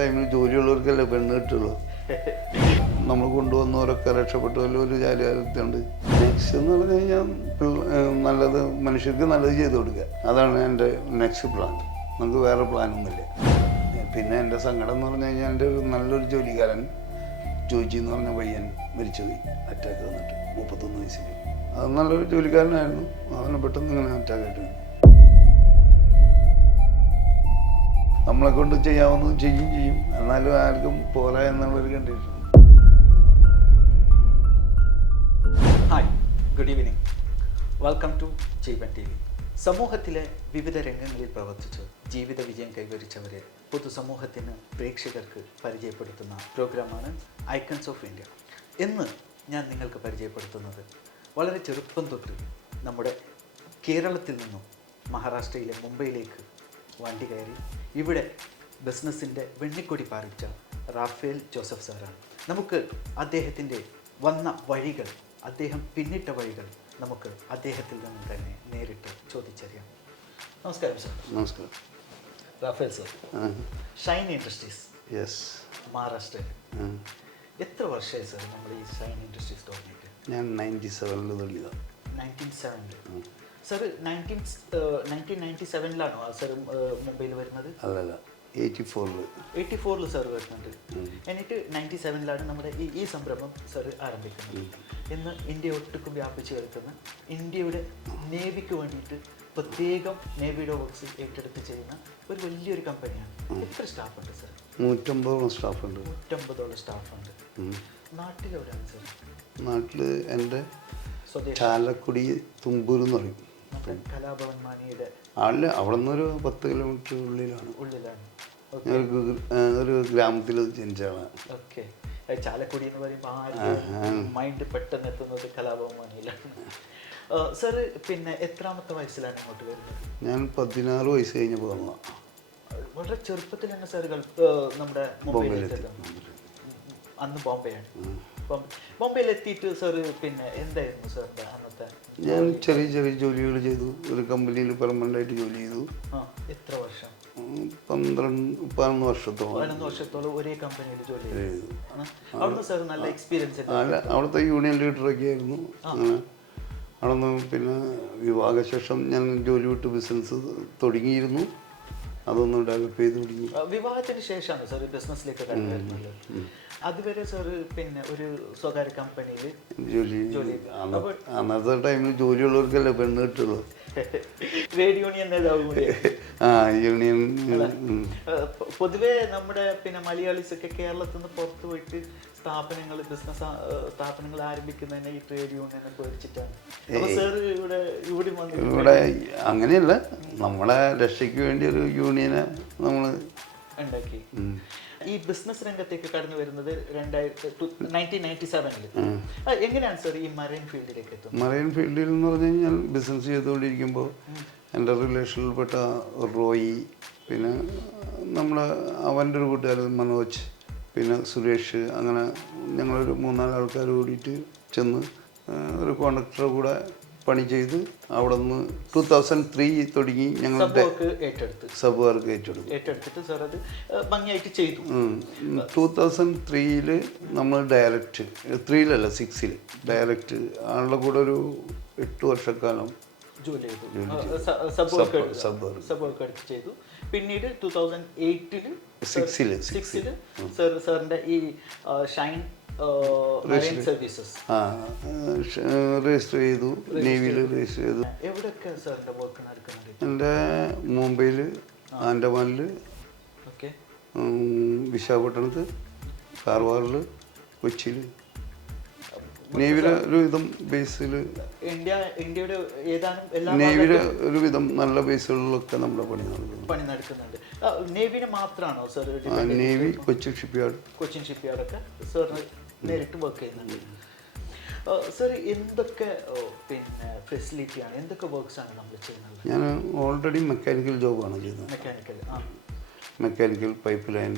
ടൈമിൽ ജോലിയുള്ളവർക്കല്ലേ പെണ്ണ് കിട്ടുള്ളൂ. നമ്മൾ കൊണ്ടുവന്നവരൊക്കെ രക്ഷപ്പെട്ടല്ലോ ഒരു ജാലിയാലത്തുണ്ട്. നെക്സ്റ്റ് എന്ന് പറഞ്ഞു കഴിഞ്ഞാൽ നല്ലത് മനുഷ്യർക്ക് നല്ലത് ചെയ്തു കൊടുക്കുക. അതാണ് എൻ്റെ നെക്സ്റ്റ് പ്ലാൻ. നമുക്ക് വേറെ പ്ലാനൊന്നുമില്ല. പിന്നെ എൻ്റെ സങ്കടം എന്ന് പറഞ്ഞു കഴിഞ്ഞാൽ എൻ്റെ ഒരു നല്ലൊരു ജോലിക്കാരൻ ജോജി എന്ന് പറഞ്ഞ പയ്യൻ മരിച്ചുപോയി, അറ്റാക്ക് വന്നിട്ട് 31 വയസ്സിൽ. അത് നല്ലൊരു ജോലിക്കാരനായിരുന്നു. അവനെ പെട്ടെന്ന് ഇങ്ങനെ അറ്റാക്കായിട്ട് വന്നു. നമ്മളെ കൊണ്ട് ചെയ്യാവുന്നത് ചെയ്യും, എന്നാലും ആർക്കും പോരാ എന്നുള്ളൊരു condition. Hi, good evening. Welcome to Jeevan T V. സമൂഹത്തിലെ വിവിധ രംഗങ്ങളിൽ പ്രവർത്തിച്ച് ജീവിത വിജയം കൈവരിച്ചവരെ പൊതുസമൂഹത്തിന് പ്രേക്ഷകർക്ക് പരിചയപ്പെടുത്തുന്ന പ്രോഗ്രാമാണ് ഐക്കൺസ് ഓഫ് ഇന്ത്യ. ഇന്ന് ഞാൻ നിങ്ങൾക്ക് പരിചയപ്പെടുത്തുന്നത് വളരെ ചെറുപ്പം തൊട്ട് നമ്മുടെ കേരളത്തിൽ നിന്നും മഹാരാഷ്ട്രയിലെ മുംബൈയിലേക്ക് വണ്ടി കയറി ഇവിടെ ബിസിനസ്സിൻ്റെ വെണ്ണിക്കൊടി പാറിച്ച റാഫേൽ ജോസഫ് സാറാണ്. നമുക്ക് അദ്ദേഹത്തിൻ്റെ വന്ന വഴികൾ, അദ്ദേഹം പിന്നിട്ട വഴികൾ നമുക്ക് അദ്ദേഹത്തിൽ നിന്നും തന്നെ നേരിട്ട് ചോദിച്ചറിയാം. നമസ്കാരം സാർ. നമസ്കാരം. റാഫേൽ സാർ, ഷൈൻ ഇൻഡസ്ട്രീസ് മഹാരാഷ്ട്രയിൽ എത്ര വർഷമായി സാർ നമ്മൾ ഈ ഷൈൻ ഇൻഡസ്ട്രീസ് തുടങ്ങിയിട്ട്? ഞാൻ 97 തുടങ്ങിയതാണ്. 97 സാർ. 1997 സാർ മുംബൈയിൽ വരുന്നത്? അല്ലല്ല, 84 സാർ വരുന്നുണ്ട്. എന്നിട്ട് 97 നമ്മുടെ ഈ സംരംഭം സാർ ആരംഭിക്കുന്നത്. ഇന്ന് ഇന്ത്യ ഒട്ടുക്കും വ്യാപിച്ചു കിടക്കുന്ന ഇന്ത്യയുടെ നേവിക്ക് വേണ്ടിയിട്ട് പ്രത്യേകം നേവിയുടെ വർക്ക്സ് ഏറ്റെടുത്ത് ചെയ്യുന്ന ഒരു വലിയൊരു കമ്പനിയാണ്. എത്ര സ്റ്റാഫ് ഉണ്ട് സാർ? 150 സ്റ്റാഫുണ്ട്. 150 സ്റ്റാഫുണ്ട്. നാട്ടിലെവിടെയാണ് സാർ? നാട്ടിൽ എൻ്റെ ചാലക്കുടി തുമ്പൂർ എന്ന് പറയും. കലാഭവൻ മാനിയുടെ ആളില് അവിടെ നിന്നൊരു 10 കിലോമീറ്റർ ഉള്ളിലാണ്. ഒരു ഗ്രാമത്തിൽ ജനിച്ച ആളാണ്. ഓക്കെ. ചാലക്കുടി എന്ന് പറയുമ്പോൾ ആരും മൈൻഡ് പെട്ടെന്ന് എത്തുന്നത് കലാഭവൻ മാനിയിലാണ്. സാർ പിന്നെ എത്രാമത്തെ വയസ്സിലാണ് അങ്ങോട്ട് വരുന്നത്? ഞാൻ 16 വയസ്സ് കഴിഞ്ഞപ്പോൾ വന്നതാണ്. വളരെ ചെറുപ്പത്തിൽ തന്നെ സാർ നമ്മുടെ ബോംബെയിലെത്തി. അന്ന് ബോംബെയാണ്. ബോംബെയിൽ എത്തിയിട്ട് സാർ പിന്നെ എന്തായിരുന്നു സാറിൻ്റെ അന്നത്തെ? ഞാൻ ചെറിയ ജോലികൾ ചെയ്തു. ഒരു കമ്പനിയിൽ പെർമനൻ്റ് ആയിട്ട് ജോലി ചെയ്തു. എത്ര വർഷം? 11 വർഷത്തോളം. 11 വർഷത്തോളം ഒരേ കമ്പനിയിൽ ജോലി ചെയ്തു. അവിടുന്ന് സാർ നല്ല എക്സ്പീരിയൻസ്? അവിടുത്തെ യൂണിയൻ ലീഡറൊക്കെ ആയിരുന്നു. അവിടെ നിന്ന് പിന്നെ വിവാഹശേഷം ഞാൻ ജോലി വിട്ട് ബിസിനസ് തുടങ്ങിയിരുന്നു. അതൊന്ന് ഡെവലപ്പ് ചെയ്ത് തുടങ്ങി. വിവാഹത്തിന് ശേഷമാണ് സാർ ബിസിനസ്സിലേക്ക് കടന്നു വരുന്നത്. അതുവരെ സാർ പിന്നെ ഒരു സ്വകാര്യ കമ്പനിയിൽ ജോലി. അന്നത്തെ ടൈമിൽ ജോലിയുള്ളവർക്കല്ലേ പെണ്ണ് കിട്ടുള്ളൂ. ട്രേഡ് യൂണിയൻ നേതാവ് കൂടി. യൂണിയൻ പൊതുവെ നമ്മുടെ പിന്നെ മലയാളീസ് ഒക്കെ കേരളത്തിൽ നിന്ന് പുറത്തു പോയിട്ട് ബിസിനസ് സ്ഥാപനങ്ങൾ ആരംഭിക്കുന്നതിനെ ഈ ട്രേഡ് യൂണിയനെ പേടിച്ചിട്ടാണ്. ഇവിടെ അങ്ങനെയല്ല, നമ്മളെ രക്ഷയ്ക്ക് വേണ്ടി ഒരു യൂണിയനെ നമ്മൾ ഉണ്ടാക്കി. ഈ ബിസിനസ് രംഗത്തേക്ക് കടന്നു വരുന്നത് 1997 എങ്ങനെയാണ് സാർ ഈ മറൈൻ ഫീൽഡിലേക്ക് എത്തുന്നത്? മറൈൻ ഫീൽഡിൽ എന്ന് പറഞ്ഞു കഴിഞ്ഞാൽ ബിസിനസ് ചെയ്തുകൊണ്ടിരിക്കുമ്പോൾ എൻ്റെ റിലേഷനിൽപ്പെട്ട റോയി, പിന്നെ നമ്മുടെ അവൻ്റെ ഒരു കൂട്ടുകാരൻ മനോജ്, പിന്നെ സുരേഷ്, അങ്ങനെ ഞങ്ങളൊരു 3-4 ആൾക്കാർ കൂടിയിട്ട് ചെന്ന് ഒരു കോൺട്രാക്ടറെ കൂടെ പണി ചെയ്ത് അവിടെ നിന്ന് 2003 തുടങ്ങി ഞങ്ങളുടെ സബ് വർക്ക് ഏറ്റെടുത്തിട്ട് സാർ അത് ഭംഗിയായിട്ട് ചെയ്തു. 2003 നമ്മൾ ഡയറക്റ്റ്, 3-ലല്ല 6 ഡയറക്റ്റ് ആളുടെ കൂടെ ഒരു 8 വർഷക്കാലം ജോലി ചെയ്തു. സബ് വർക്ക് ചെയ്തു. പിന്നീട് 2008 സാറിന്റെ ഈ ഷൈൻ സർവീസസ് രജിസ്റ്റർ ചെയ്തു. നേവിയിൽ രജിസ്റ്റർ ചെയ്തു. എവിടെയൊക്കെ സാറിന്റെ വർക്ക് നടക്കുന്നുണ്ട്? എൻ്റെ മുംബൈയിൽ, ആൻഡമാനിൽ, വിശാഖപട്ടണത്ത്, കാർവാറിൽ, കൊച്ചിയിൽ, നേവിയുടെ ഒരു വിധം ബേസിൽ, ഇന്ത്യയുടെ ഏതാനും നേവിയുടെ ഒരു വിധം നല്ല ബേസുകളിലൊക്കെ നമ്മുടെ പണി നടക്കുന്നുണ്ട്. നേവിനെ മാത്രമാണോ സാർ? നേവി, കൊച്ചിൻ ഷിപ്പ്യാർഡൊക്കെ സാറിന് നേരിട്ട് വർക്ക് ചെയ്യുന്നുണ്ട്. സാർ എന്തൊക്കെ പിന്നെ ഫെസിലിറ്റിയാണ്, എന്തൊക്കെ വർക്ക്സ് ആണ് നമ്മൾ ചെയ്യുന്നത്? ഞാൻ ഓൾറെഡി മെക്കാനിക്കൽ ജോബാണ് ചെയ്യുന്നത്. മെക്കാനിക്കൽ പൈപ്പ് ലൈൻ,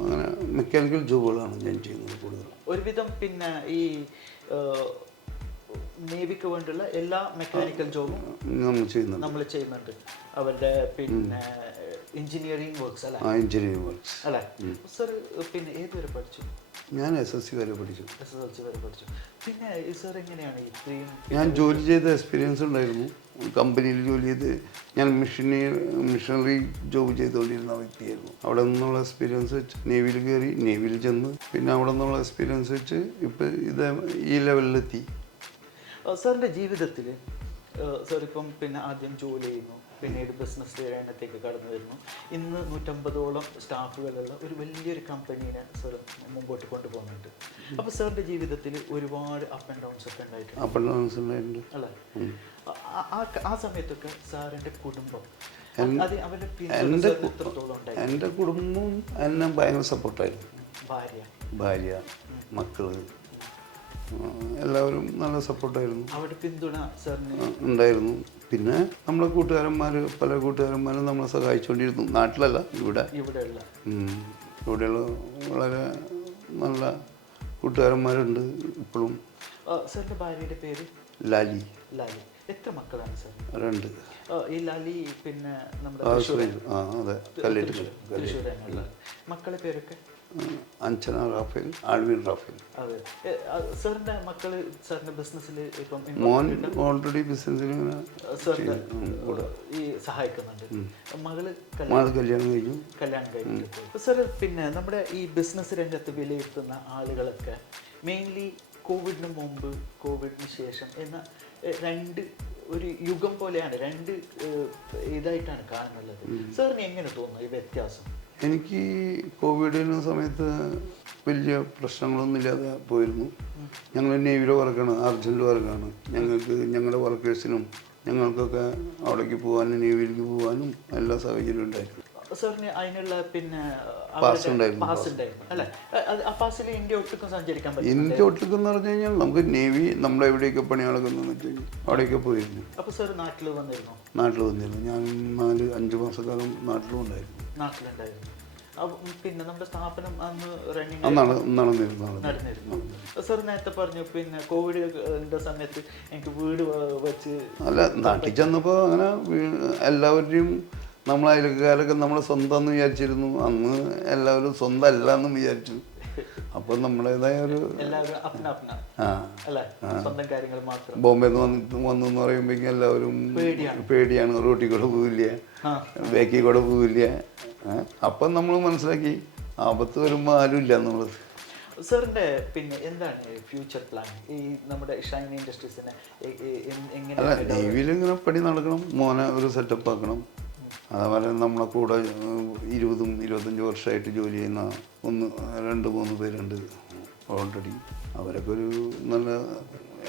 അങ്ങനെ മെക്കാനിക്കൽ ജോബുകളാണ് ഞാൻ ചെയ്യുന്നത് കൂടുതൽ. ഒരുവിധം പിന്നെ ഈ നേവിക്ക് വേണ്ടിയുള്ള എല്ലാ മെക്കാനിക്കൽ ജോബും നമ്മൾ ചെയ്യുന്നുണ്ട്. അവരുടെ പിന്നെ എഞ്ചിനീയറിംഗ് വർക്ക്സ് അല്ലേ? Engineering works. അല്ലേ സർ? പിന്നെ ഏതുവരെ പഠിച്ചു? ഞാൻ SSC വരെ പഠിച്ചു. SSLC വരെ പഠിച്ചു. പിന്നെ സർ എങ്ങനെയാണ് ഇത്രയും? ഞാൻ ജോലി ചെയ്ത എക്സ്പീരിയൻസ് ഉണ്ടായിരുന്നു. കമ്പനിയിൽ ജോലി ചെയ്ത് ഞാൻ മിഷനറി ജോബ് ചെയ്തുകൊണ്ടിരുന്ന വ്യക്തിയായിരുന്നു. അവിടെ നിന്നുള്ള എക്സ്പീരിയൻസ് വെച്ച് നേവിയിൽ കയറി, നേവിയിൽ ചെന്ന് പിന്നെ അവിടെ നിന്നുള്ള എക്സ്പീരിയൻസ് വെച്ച് ഇപ്പം ഈ ലെവലിലെത്തി. സാറിൻ്റെ ജീവിതത്തിൽ സാർ ഇപ്പം പിന്നെ ആദ്യം ജോലി ചെയ്യുന്നു, പിന്നീട് ബിസിനസ് രംഗത്തേക്ക് കടന്നു വരുന്നു. ഇന്ന് 150ഓളം സ്റ്റാഫുകളുള്ള ഒരു വലിയൊരു കമ്പനീനെ സാർ മുമ്പോട്ട് കൊണ്ടുപോകുന്നുണ്ട്. അപ്പോൾ സാറിൻ്റെ ജീവിതത്തിൽ ഒരുപാട് അപ്പ് ആൻഡ് ഡൗൺസ് ഒക്കെ ഉണ്ടായിട്ടുണ്ട് അല്ലേ? ആ സമയത്തൊക്കെ സാറിൻ്റെ കുടുംബം എൻ്റെ കുടുംബം എന്നെ ഭയങ്കര സപ്പോർട്ടായിരുന്നു. ഭാര്യ മക്കള് എല്ലാവരും നല്ല സപ്പോർട്ടായിരുന്നു. അവിടെ പിന്തുണ സാറിന് ഉണ്ടായിരുന്നു. പിന്നെ നമ്മളെ പല കൂട്ടുകാരന്മാരും നമ്മളെ സഹായിച്ചുകൊണ്ടിരുന്നു. നാട്ടിലല്ല, ഇവിടെയുള്ള വളരെ നല്ല കൂട്ടുകാരന്മാരുണ്ട് ഇപ്പോഴും. സാറിൻ്റെ ഭാര്യയുടെ പേര് ലാലി. എത്ര മക്കളാണ് സാർ? 2. ഈ ലാലി പിന്നെ നമ്മുടെ തൃശ്ശൂരാണുള്ള മക്കളെ പേരൊക്കെ? അഞ്ജന റാഫേൽ, ആൽവിൻ റാഫേൽ. അതെ. സാറിന്റെ മക്കള് സാറിന്റെ ബിസിനസ്സിൽ ഇപ്പം മോൻ ഓൾറെഡി ബിസിനസ്സിൽ ഈ സഹായിക്കുന്നുണ്ട്. മകള് കല്യാണം കഴിഞ്ഞു. സാർ പിന്നെ നമ്മുടെ ഈ ബിസിനസ് രംഗത്ത് വിലയിരുത്തുന്ന ആളുകളൊക്കെ മെയിൻലി കോവിഡിന് മുമ്പ് കോവിഡിന് ശേഷം എന്ന ഒരു യുഗം പോലെയാണ്, ഇതായിട്ടാണ് കാണുന്നുള്ളത്. സാറിന് എങ്ങനെ തോന്നുന്നു ഈ വ്യത്യാസം? എനിക്ക് കോവിഡിന് സമയത്ത് വലിയ പ്രശ്നങ്ങളൊന്നും ഇല്ലാതെ പോയിരുന്നു. ഞങ്ങൾ നേവിയിലെ വർക്കാണ്, അർജൻറ്റ് വർക്കാണ്. ഞങ്ങളുടെ വർക്കേഴ്സിനും ഞങ്ങൾക്കൊക്കെ അവിടേക്ക് പോകാനും നേവിയിലേക്ക് പോകാനും എല്ലാ സാഹചര്യവും ഉണ്ടായിരുന്നു. സാറിന് അതിനുള്ള പിന്നെ പാസ് ഉണ്ടായിരുന്നു. അല്ലേ? ആ പാസിൽ ഇന്ത്യ ഒട്ടുക്കും സഞ്ചരിക്കാൻ പറ്റും? ഇന്ത്യ ഒട്ടുക്കും എന്ന് പറഞ്ഞു കഴിഞ്ഞാൽ നമുക്ക് നേവി നമ്മുടെ എവിടെയൊക്കെ പണി നടക്കുന്നതെന്ന് വെച്ച് കഴിഞ്ഞാൽ അവിടെയൊക്കെ പോയിരുന്നു. അപ്പോൾ സാർ നാട്ടിൽ വന്നിരുന്നു. ഞാൻ 4-5 മാസക്കാലം നാട്ടിലുണ്ടായിരുന്നു. പിന്നെ നമ്മുടെ സ്ഥാപനം അന്ന് നടന്നിരുന്നു. സാർ നേരത്തെ പറഞ്ഞു പിന്നെ കോവിഡിന്റെ സമയത്ത് എനിക്ക് വീട് വെച്ച് അല്ല, നാട്ടിൽ ചെന്നപ്പോൾ അങ്ങനെ എല്ലാവരുടെയും നമ്മളെ അയൽക്കാരൊക്കെ നമ്മളെ സ്വന്തം എന്ന് വിചാരിച്ചിരുന്നു. അന്ന് എല്ലാവരും സ്വന്തം അല്ല എന്നും വിചാരിച്ചു. അപ്പൊ നമ്മുടേതായ ഒരു ബോംബെ വന്നു എന്ന് പറയുമ്പോഴേക്കും എല്ലാവരും പേടിയാണ്. റോട്ടിൽ കൂടെ പോവില്ല, ബാക്കിൽ കൂടെ പോവില്ല. അപ്പം നമ്മൾ മനസ്സിലാക്കി ആപത്ത് വരുമ്പോൾ ആരും ഇല്ല എന്നുള്ളത്. സാറിന്റെ പിന്നെ എന്താണ് ഫ്യൂച്ചർ പ്ലാൻ ഈ നമ്മുടെ ഷൈൻ ഇൻഡസ്ട്രീസിനെ എങ്ങനെ? അല്ല, നേവിയിൽ ഇങ്ങനെ പണി നടക്കണം, മോനെ ഒരു സെറ്റപ്പ് ആക്കണം. അതേപോലെ നമ്മളെ കൂടെ 20-25 വർഷമായിട്ട് ജോലി ചെയ്യുന്ന 2-3 പേരുണ്ട് ഓൾറെഡി. അവരൊക്കെ ഒരു നല്ല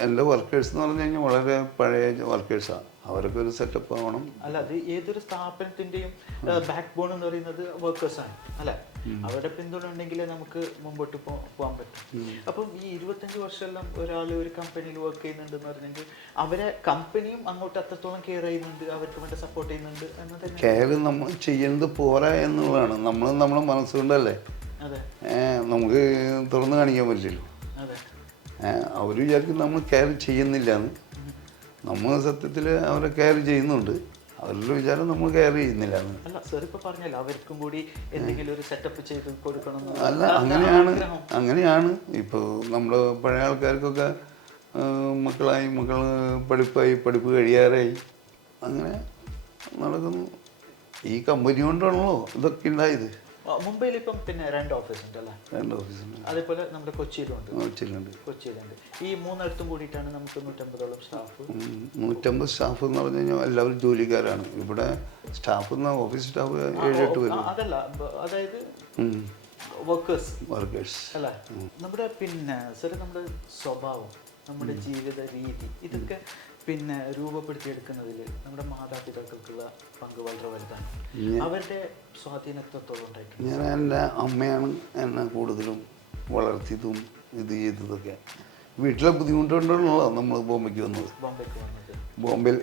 എൻ്റെ വർക്കേഴ്സ് എന്ന് പറഞ്ഞു കഴിഞ്ഞാൽ വളരെ പഴയ വർക്കേഴ്സാണ്. അവരൊക്കെ ഒരു സെറ്റപ്പ് ആവണം. അല്ല, അത് ഏതൊരു സ്ഥാപനത്തിൻ്റെയും ബാക്ക് ബോൺ എന്ന് പറയുന്നത് വർക്കേഴ്സാണ് അല്ലേ? അവരുടെ പിന്തുണ ഉണ്ടെങ്കിലേ നമുക്ക് മുമ്പോട്ട് പോകാൻ പറ്റും. അപ്പം ഈ 25 വർഷമെല്ലാം ഒരാൾ ഒരു കമ്പനിയിൽ വർക്ക് ചെയ്യുന്നുണ്ടെന്ന് പറഞ്ഞെങ്കിൽ അവരെ കമ്പനിയും അങ്ങോട്ട് അത്രത്തോളം കെയർ ചെയ്യുന്നുണ്ട്, അവർക്ക് വേണ്ടി സപ്പോർട്ട് ചെയ്യുന്നുണ്ട് എന്നത് കെയർ നമ്മൾ ചെയ്യുന്നത് പോരാ എന്നുള്ളതാണ്. നമ്മളെ മനസ്സുകൊണ്ടല്ലേ നമുക്ക് തുറന്നു കാണിക്കാൻ പറ്റില്ലല്ലോ. അവർ വിചാരിക്കും നമ്മൾ കെയർ ചെയ്യുന്നില്ല എന്ന്. നമ്മൾ സത്യത്തിൽ അവരെ കെയർ ചെയ്യുന്നുണ്ട്. അവരുടെ വിചാരം നമ്മൾ കെയർ ചെയ്യുന്നില്ല. അവർക്കും കൂടി എന്തെങ്കിലും ഒരു സെറ്റപ്പ് ചെയ്ത് കൊടുക്കണം. അല്ല, അങ്ങനെയാണ്. ഇപ്പോൾ നമ്മുടെ പഴയ ആൾക്കാർക്കൊക്കെ മക്കൾ പഠിപ്പ് കഴിയാറായി, അങ്ങനെ നടക്കുന്നു. ഈ കമ്പനി കൊണ്ടാണല്ലോ ഇതൊക്കെ ഉണ്ടായത്. മുംബൈയിൽ ഇപ്പം പിന്നെ 2 ഓഫീസ് ഉണ്ട് അല്ലേ? 2 ഓഫീസുണ്ട്. അതേപോലെ നമ്മുടെ കൊച്ചിയിലുണ്ട്. ഈ 3 കൂടിയിട്ടാണ് നമുക്ക് 150ഓളം സ്റ്റാഫ്. 150 സ്റ്റാഫ് എന്ന് പറഞ്ഞു കഴിഞ്ഞാൽ എല്ലാവരും ജോലിക്കാരാണ്. ഇവിടെ സ്റ്റാഫ് ഓഫീസ് സ്റ്റാഫ് 7-8 പേര്. അതല്ല, അതായത് വർക്കേഴ്സ് അല്ലേ? നമ്മുടെ പിന്നെ നമ്മുടെ സ്വഭാവം, നമ്മുടെ ജീവിത രീതി, ഇതൊക്കെ പിന്നെ രൂപപ്പെടുത്തിയെടുക്കുന്നതിൽ നമ്മുടെ മാതാപിതാക്കൾക്കുള്ള പങ്ക് വളരെ വലുതാണ്. അവരുടെ സ്വാധീനത്തോളം ഉണ്ടായിട്ടുണ്ട്. ഞാൻ എൻ്റെ അമ്മയാണ് എന്നെ കൂടുതലും വളർത്തിയതും ഇത് ചെയ്തതൊക്കെ. വീട്ടിലെ ബുദ്ധിമുട്ടുകൊണ്ടാണല്ലോ നമ്മൾ ബോംബെക്ക് വന്നത്. ബോംബെയിൽ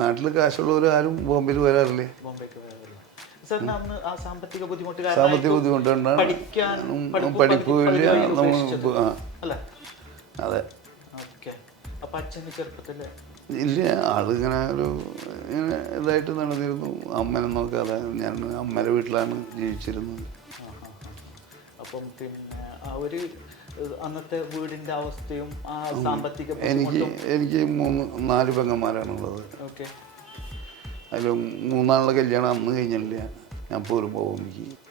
നാട്ടിൽ കാശുള്ളവരാരും ബോംബെയിൽ വരാറില്ലേ? സാമ്പത്തിക ബുദ്ധിമുട്ട് കൊണ്ടാണ് പഠിപ്പില്ല. അല്ലേ? അതെ. അപ്പൊ അച്ഛന് ചെറുപ്പത്തില് ഇല്ല, ആളിങ്ങനെ ഇങ്ങനെ ഇതായിട്ട് നടന്നിരുന്നു. അമ്മനെ നോക്കാതെ ഞാൻ അമ്മയുടെ വീട്ടിലാണ് ജീവിച്ചിരുന്നത്. അപ്പം പിന്നെ ആ ഒരു അന്നത്തെ വീടിന്റെ അവസ്ഥയും ആ സാമ്പത്തിക എനിക്ക് 4 പെങ്ങന്മാരാണുള്ളത്. ഓക്കെ. അതിൽ 3 കല്യാണം അന്ന് കഴിഞ്ഞില്ല. ഞാൻ പോരും പോകും.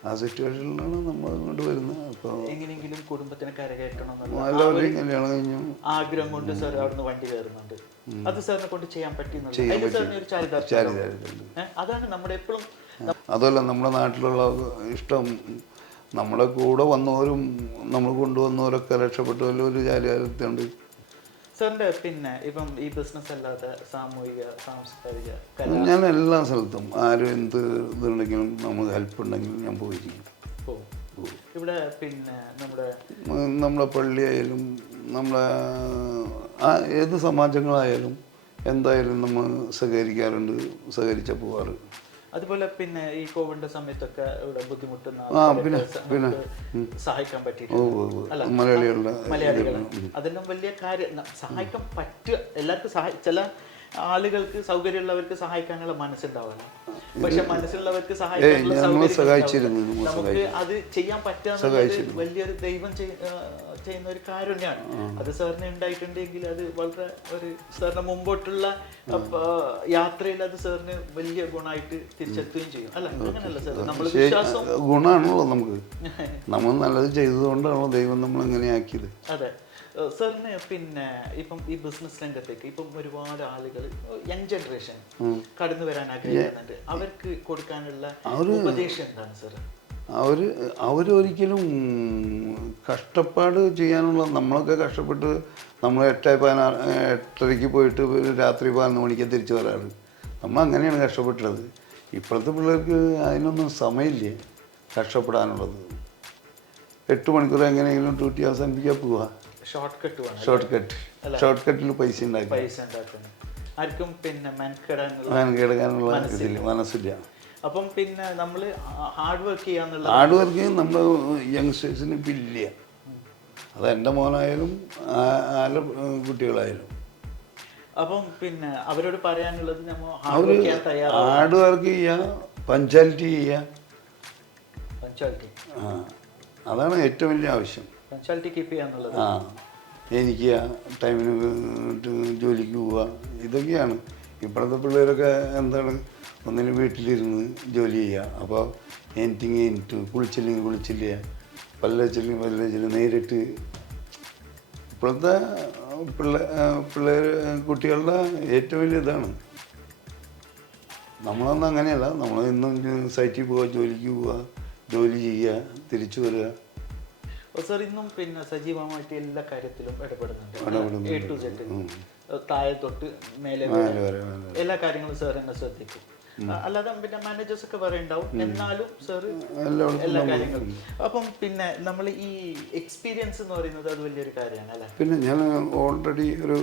ആ സിറ്റുവേഷനിലാണ് നമ്മൾ അങ്ങോട്ട് വരുന്നത്. അപ്പോൾ എങ്ങനെയെങ്കിലും കുടുംബത്തിനെ കരകയറ്റണം എല്ലാവരുടെയും കല്യാണം കഴിഞ്ഞു. ആഗ്രഹം കൊണ്ട് സാർ അവിടുന്ന് വണ്ടി കയറുന്നുണ്ട്. അത് സാറിനെ കൊണ്ട് ചെയ്യാൻ പറ്റുന്നുണ്ട്. അതാണ് നമ്മുടെ എപ്പോഴും. അതല്ല, നമ്മുടെ നാട്ടിലുള്ള ഇഷ്ടം, നമ്മുടെ കൂടെ വന്നവരും നമ്മൾ കൊണ്ടുവന്നവരൊക്കെ രക്ഷപ്പെട്ടു. ഒരു ജാലികാലത്തുണ്ട് സാറിന്റെ. പിന്നെ ഇപ്പം ഈ ബിസിനസ് അല്ലാതെ സാമൂഹിക സാംസ്കാരിക ഞാൻ എല്ലാ സ്ഥലത്തും ആരും എന്ത് ഇതുണ്ടെങ്കിലും നമുക്ക് ഹെൽപ്പ് ഉണ്ടെങ്കിലും ഞാൻ പോയിരിക്കും. ഇവിടെ പിന്നെ നമ്മളെ പള്ളിയായാലും നമ്മളെ ഏത് സമാജങ്ങളായാലും എന്തായാലും നമ്മൾ സഹകരിക്കാറുണ്ട്, സഹകരിച്ച പോവാറ്. അതുപോലെ പിന്നെ ഈ കോവിഡിന്റെ സമയത്തൊക്കെ ഇവിടെ ബുദ്ധിമുട്ടുന്ന പിന്നെ സഹായിക്കാൻ പറ്റിയിട്ടുണ്ട് മലയാളികളെ. അതെല്ലാം വലിയ കാര്യം. സഹായിക്കാൻ പറ്റുക എല്ലാവർക്കും. ചില ആളുകൾക്ക് സൗകര്യമുള്ളവർക്ക് സഹായിക്കാനുള്ള മനസ്സുണ്ടാവണം. പക്ഷെ മനസ്സുള്ളവർക്ക് നമുക്ക് അത് ചെയ്യാൻ പറ്റാത്ത വലിയൊരു ദൈവം ചെയ്യുന്ന ഒരു കാരുണ്യാണ്. അത് സാറിന് ഉണ്ടായിട്ടുണ്ടെങ്കിൽ അത് വളരെ ഒരു സാറിന് മുമ്പോട്ടുള്ള യാത്രയിൽ അത് സാറിന് വലിയ ഗുണമായിട്ട് തിരിച്ചെത്തുകയും ചെയ്യും. അല്ല, അങ്ങനെയല്ല സാർ, നമ്മൾ വിശ്വാസം ഗുണമാണല്ലോ നമുക്ക്. നമ്മൾ നല്ലത് ചെയ്തതുകൊണ്ടാണല്ലോ ദൈവം നമ്മൾ എങ്ങനെയാക്കിയത്. അതെ സാറിന്. പിന്നെ ഇപ്പം ഈ ബിസിനസ് രംഗത്തേക്ക് ഇപ്പം ഒരുപാട് ആളുകൾ യങ് ജനറേഷൻ കടന്നു വരാൻ ആഗ്രഹിക്കുന്നുണ്ട്. അവർക്ക് കൊടുക്കാനുള്ള ഉപദേശം എന്താണ് സാർ? അവരൊരിക്കലും കഷ്ടപ്പാട് ചെയ്യാനുള്ള, നമ്മളൊക്കെ കഷ്ടപ്പെട്ട് നമ്മൾ 8:30 പോയിട്ട് രാത്രി 11 മണിക്ക് തിരിച്ചു വരാറ്. നമ്മൾ അങ്ങനെയാണ് കഷ്ടപ്പെട്ടത്. ഇപ്പോഴത്തെ പിള്ളേർക്ക് അതിനൊന്നും സമയമില്ല കഷ്ടപ്പെടാനുള്ളത്. 8 മണിക്കൂർ എങ്ങനെയെങ്കിലും ഡ്യൂട്ടി അവസാനിപ്പിക്കാൻ പോവാ. ഷോർട്ട് കട്ടിൽ പൈസ ഉണ്ടാക്കുന്നു. ആർക്കും പിന്നെ മെനക്കെടുക്കാനുള്ള ഇതില്ല, മനസ്സില്ല. അപ്പം പിന്നെ നമ്മൾ ഹാർഡ് വർക്ക് ചെയ്യാൻ നമ്മൾ യങ്സ്റ്റേഴ്സിന് ഇപ്പം ഇല്ല. അത് എൻ്റെ മോനായാലും ആരുടെ കുട്ടികളായാലും. അപ്പം പിന്നെ അവരോട് പറയാനുള്ളത് ഹാർഡ് വർക്ക് ചെയ്യുക, പഞ്ച്വാലിറ്റി ചെയ്യുക. അതാണ് ഏറ്റവും വലിയ ആവശ്യം. എനിക്ക് ടൈമിന് ജോലിക്ക് പോവുക, ഇതൊക്കെയാണ്. ഇപ്പോഴത്തെ പിള്ളേരൊക്കെ എന്താണ്, ഒന്നിന് വീട്ടിലിരുന്ന് ജോലി ചെയ്യുക. അപ്പോൾ എനിട്ട് കുളിച്ചില്ല, പല്ല് നേരിട്ട്. ഇപ്പോഴത്തെ പിള്ളേർ കുട്ടികളുടെ ഏറ്റവും വലിയ ഇതാണ്. നമ്മളൊന്നും അങ്ങനെയല്ല. നമ്മൾ ഇന്നും സൈറ്റിൽ പോവുക, ജോലിക്ക് പോവുക, ജോലി ചെയ്യുക, തിരിച്ചു വരിക. സാർ ഇന്നും പിന്നെ സജീവമായിട്ട് എല്ലാ കാര്യത്തിലും ഇടപെടുന്നുണ്ട്. A to Z, താഴെ തൊട്ട് മേലെ എല്ലാ കാര്യങ്ങളും സാർ എന്നെ ശ്രദ്ധിക്കും. അല്ലാതെ പിന്നെ മാനേജേഴ്സ് ഒക്കെ പറയുണ്ടാവും, എന്നാലും സാർ എല്ലാ കാര്യങ്ങളും. അപ്പം പിന്നെ നമ്മൾ ഈ എക്സ്പീരിയൻസ് എന്ന് പറയുന്നത് അത് വലിയൊരു കാര്യമാണ് അല്ലേ? പിന്നെ ഞാൻ ഓൾറെഡി ഒരു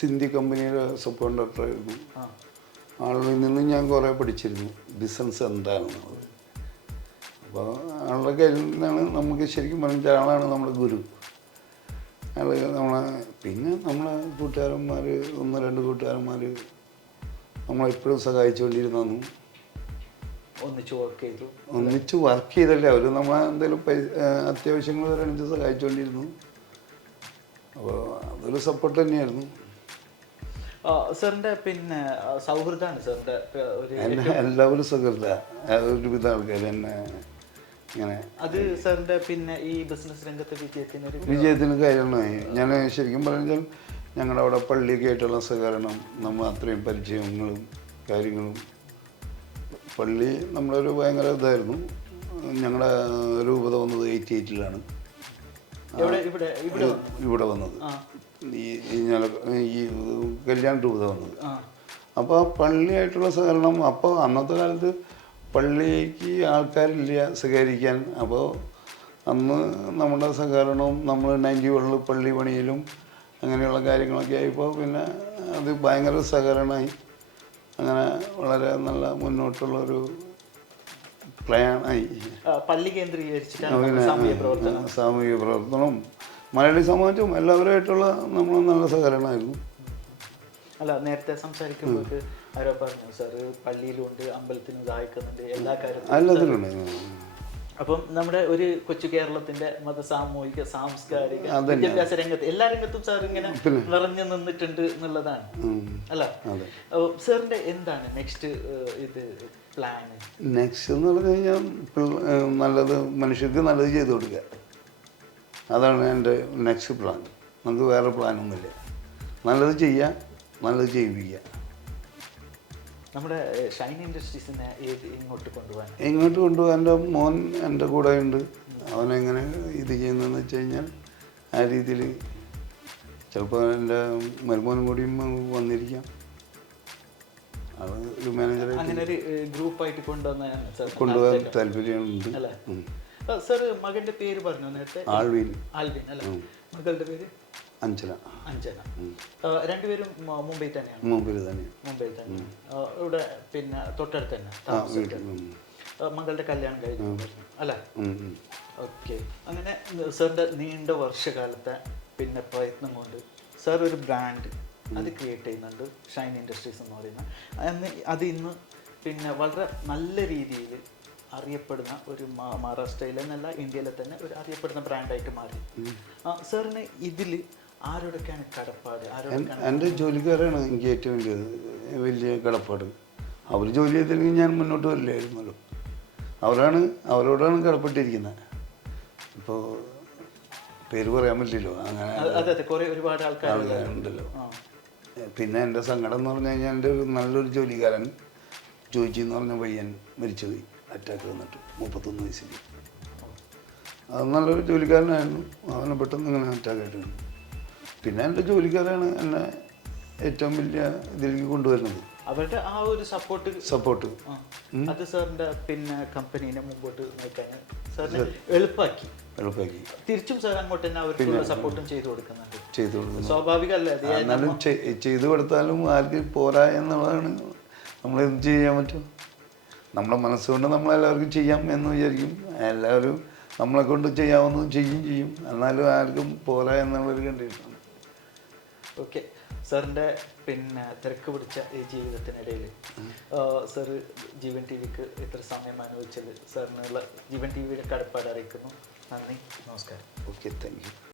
സിന്ധി കമ്പനിയുടെ സബ് കോൺട്രാക്ടറായിരുന്നു. ആളുകളിൽ നിന്ന് ഞാൻ കുറേ പഠിച്ചിരുന്നു ബിസിനസ് എന്താണെന്നുള്ളത്. അപ്പോൾ ആളുടെ കയ്യിൽ നിന്നാണ് നമുക്ക് ശരിക്കും പറഞ്ഞ ആളാണ് നമ്മുടെ ഗുരു. പിന്നെ നമ്മളെ കൂട്ടുകാരന്മാർ, 1-2 കൂട്ടുകാരന്മാർ നമ്മളെപ്പോഴും സഹായിച്ചുകൊണ്ടിരുന്നു. ഒന്നിച്ച് വർക്ക് ചെയ്തല്ലേ അവർ നമ്മളെ എന്തെങ്കിലും അത്യാവശ്യങ്ങൾ വരണിച്ച് സഹായിച്ചുകൊണ്ടിരുന്നു. അപ്പോൾ അതൊരു സപ്പോർട്ട് തന്നെയായിരുന്നു. സാറിന്റെ പിന്നെ സൗഹൃദമാണ് സാറിന്റെ എല്ലാവരും സൗഹൃദമാണ്. ഒരുവിധ ആൾക്കാർ തന്നെ ഇങ്ങനെ. അത് സാറിന്റെ പിന്നെ ഈ ബിസിനസ് രംഗത്തെ വിജയത്തിന് കാര്യമായി. ഞാൻ ശരിക്കും പറഞ്ഞാൽ ഞങ്ങളുടെ അവിടെ പള്ളിയൊക്കെ ആയിട്ടുള്ള സഹകരണം, നമ്മൾ അത്രയും പരിചയങ്ങളും കാര്യങ്ങളും. പള്ളി നമ്മളൊരു ഭയങ്കര ഇതായിരുന്നു. ഞങ്ങളുടെ രൂപത വന്നത് 88-ലാണ് ഇവിടെ വന്നത്. ഈ കല്യാൺ രൂപത വന്നത്. അപ്പോൾ ആ പള്ളിയായിട്ടുള്ള സഹകരണം. അപ്പോൾ അന്നത്തെ കാലത്ത് പള്ളിക്ക് ആൾക്കാരില്ല സഹകരിക്കാൻ. അപ്പോൾ അന്ന് നമ്മുടെ സഹകരണവും നമ്മൾ 91 പള്ളി പണിയിലും അങ്ങനെയുള്ള കാര്യങ്ങളൊക്കെ ആയപ്പോൾ പിന്നെ അത് ഭയങ്കര സഹകരണമായി. അങ്ങനെ വളരെ നല്ല മുന്നോട്ടുള്ളൊരു പ്ലാനായി. പള്ളി കേന്ദ്രീകരിച്ചിട്ട് പിന്നെ സാമൂഹിക പ്രവർത്തനവും മലയാളി സമാജവും എല്ലാവരുമായിട്ടുള്ള നമ്മൾ നല്ല സഹകരണമായിരുന്നു. അല്ല നേരത്തെ സംസാരിക്കുമ്പോൾ ആരോ പറഞ്ഞു സാറ് പള്ളിയിലുണ്ട്, അമ്പലത്തിനും സഹായിക്കുന്നുണ്ട്, എല്ലാ കാര്യത്തിലും. എല്ലാത്തിലുണ്ട്. അപ്പം നമ്മുടെ ഒരു കൊച്ചു കേരളത്തിന്റെ സാമൂഹിക സാംസ്കാരിക വിദ്യാഭ്യാസ രംഗത്ത് എല്ലാ രംഗത്തും സാർ ഇങ്ങനെ നിറഞ്ഞു നിന്നിട്ടുണ്ട് എന്നുള്ളതാണ് അല്ല. സാറിന്റെ എന്താണ് നെക്സ്റ്റ് ഇത് പ്ലാൻ? നെക്സ്റ്റ് എന്ന് പറഞ്ഞു കഴിഞ്ഞാൽ നല്ലത് മനുഷ്യർക്ക് നല്ലത് ചെയ്തു കൊടുക്കുക. അതാണ് എൻ്റെ നെക്സ്റ്റ് പ്ലാൻ. നമുക്ക് വേറെ പ്ലാനൊന്നുമില്ല. നല്ലത് ചെയ്യുക, നല്ലത് ചെയ്യിപ്പിക്കുക. നമ്മുടെ ഷൈൻ ഇൻഡസ്ട്രീസിനെ ഇങ്ങോട്ട് കൊണ്ടുപോകാൻ എൻ്റെ മോൻ എൻ്റെ കൂടെ ഉണ്ട്. അവനെങ്ങനെ ഇത് ചെയ്യുന്നതെന്ന് വെച്ച് കഴിഞ്ഞാൽ ആ രീതിയിൽ ചിലപ്പോൾ എൻ്റെ മരുമോനും കൂടിയും വന്നിരിക്കാം. അത് ഒരു മാനേജറായിട്ട് അങ്ങനെ ഒരു ഗ്രൂപ്പായിട്ട് കൊണ്ടുപോകാൻ താല്പര്യമുണ്ട്. അല്ലേ സാർ? മകൻ്റെ പേര് പറഞ്ഞു നേരത്തെ, ആൽവിൻ. ആൽവിൻ അല്ല, മകളുടെ പേര് അഞ്ജന. അഞ്ജന. രണ്ടുപേരും മുംബൈ തന്നെയാണ്? മുംബൈയിൽ തന്നെ. മുംബൈയിൽ തന്നെ. ഇവിടെ പിന്നെ തൊട്ടടുത്ത് തന്നെ മകളുടെ കല്യാണം കഴിഞ്ഞു അല്ലേ? ഓക്കെ. അങ്ങനെ സാറിൻ്റെ നീണ്ട വർഷകാലത്തെ പിന്നെ പ്രയത്നം കൊണ്ട് സാർ ഒരു ബ്രാൻഡ് അത് ക്രിയേറ്റ് ചെയ്യുന്നുണ്ട്, ഷൈൻ ഇൻഡസ്ട്രീസ് എന്ന് പറയുന്ന. അത് ഇന്ന് പിന്നെ വളരെ നല്ല രീതിയിൽ അറിയപ്പെടുന്ന ഒരു മഹാരാഷ്ട്രയിലെ എന്നല്ല ഇന്ത്യയിലെ തന്നെ ഒരു അറിയപ്പെടുന്ന ബ്രാൻഡായിട്ട് മാറി. സാറിന് ഇതിൽ ആരോടൊക്കെയാണ് കടപ്പാട്? എൻ്റെ ജോലിക്കാരാണ് എനിക്ക് ഏറ്റവും വലിയ കടപ്പാട്. അവർ ജോലി ചെയ്തില്ലെങ്കിൽ ഞാൻ മുന്നോട്ട് വരില്ലായിരുന്നല്ലോ. അവരോടാണ് കടപ്പെട്ടിരിക്കുന്നത്. ഇപ്പോൾ പേര് പറയാൻ പറ്റില്ലല്ലോ, അങ്ങനെ ഒരുപാട് ആൾക്കാരുണ്ടല്ലോ. പിന്നെ എൻ്റെ സങ്കടം എന്ന് പറഞ്ഞു കഴിഞ്ഞാൽ എൻ്റെ ഒരു നല്ലൊരു ജോലിക്കാരൻ ജോയിച്ചി എന്ന് പറഞ്ഞ പയ്യൻ മരിച്ചുപോയി, അറ്റാക്ക് വന്നിട്ട് 31 വയസ്സിൽ. അത് നല്ലൊരു ജോലിക്കാരനായിരുന്നു. അവനെ പെട്ടെന്ന് ഇങ്ങനെ അറ്റാക്കായിട്ട് വന്നു. പിന്നെ എൻ്റെ ജോലിക്കാരാണ് എന്നെ ഏറ്റവും വലിയ ഇതിലേക്ക് കൊണ്ടുവരുന്നത്. അവരുടെ ആ ഒരു സപ്പോർട്ട് അത് സാറിൻ്റെ പിന്നെ കമ്പനീനെ മുമ്പോട്ട് നയിക്കാൻ സാറിന് എളുപ്പമാക്കി. തിരിച്ചും സാർ അങ്ങോട്ട് തന്നെ അവർക്ക് സപ്പോർട്ടും ചെയ്തു കൊടുക്കുന്നുണ്ട്. സ്വാഭാവികമല്ലേ? എന്നാലും ചെയ്തു കൊടുത്താലും ആർക്കും പോരാ എന്നുള്ളതാണ്. നമ്മളെന്ത് ചെയ്യാൻ പറ്റും? നമ്മുടെ മനസ്സുകൊണ്ട് നമ്മളെല്ലാവർക്കും ചെയ്യാം എന്ന് വിചാരിക്കും. എല്ലാവരും നമ്മളെ കൊണ്ട് ചെയ്യാവുന്നതും ചെയ്യും. എന്നാലും ആർക്കും പോരാ എന്നുള്ളൊരു കണ്ടിട്ടുണ്ട്. ഓക്കെ. സാറിൻ്റെ പിന്നെ തിരക്ക് പിടിച്ച ഈ ജീവിതത്തിനിടയിൽ സാറ് ജീവൻ ടി വിക്ക് ഇത്ര സമയം അനുവദിച്ചത് സാറിനുള്ള ജീവൻ ടി വിയുടെ കടപ്പാട് അറിയിക്കുന്നു. നന്ദി, നമസ്കാരം. Okay, thank you.